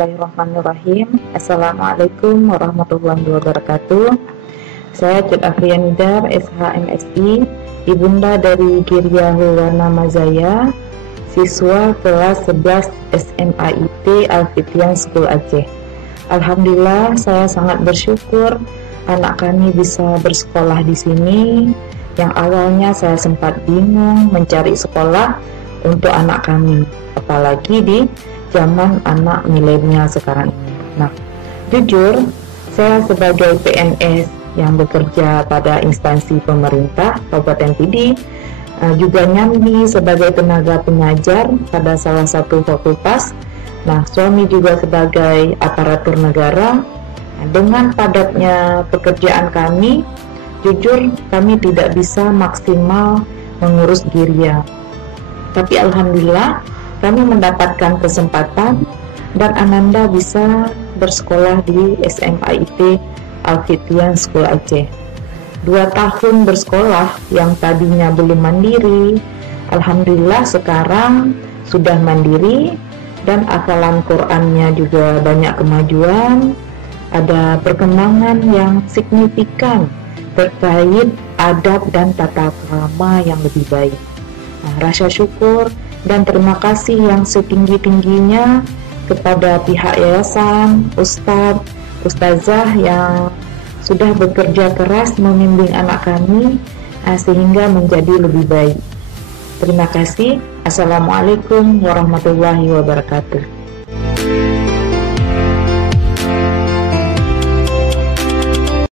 Bismillahirrahmanirrahim. Assalamualaikum warahmatullahi wabarakatuh. Saya Cut Afriyanidar, SHMSI, ibunda dari Girya Hulwana Mazaya, siswa kelas 11 SMAIT Al-Fityan School Aceh. Alhamdulillah, saya sangat bersyukur anak kami bisa bersekolah di sini. Yang awalnya saya sempat bingung mencari sekolah untuk anak kami, apalagi di zaman anak milenial sekarang ini. Nah, jujur, saya sebagai PNS yang bekerja pada instansi pemerintah Kabupaten Pidi, juga nyambi sebagai tenaga pengajar pada salah satu fakultas. Nah, suami juga sebagai aparatur negara. Dengan padatnya pekerjaan kami, jujur kami tidak bisa maksimal mengurus Girya. Tapi alhamdulillah kami mendapatkan kesempatan dan Ananda bisa bersekolah di SMAIT Al-Fityan School Aceh. 2 tahun bersekolah yang tadinya belum mandiri, alhamdulillah sekarang sudah mandiri dan hafalan Qur'annya juga banyak kemajuan. Ada perkembangan yang signifikan terkait adab dan tata krama yang lebih baik. Nah, rasa syukur dan terima kasih yang setinggi-tingginya kepada pihak yayasan, ustadz, ustazah yang sudah bekerja keras membimbing anak kami sehingga menjadi lebih baik. Terima kasih. Assalamualaikum warahmatullahi wabarakatuh.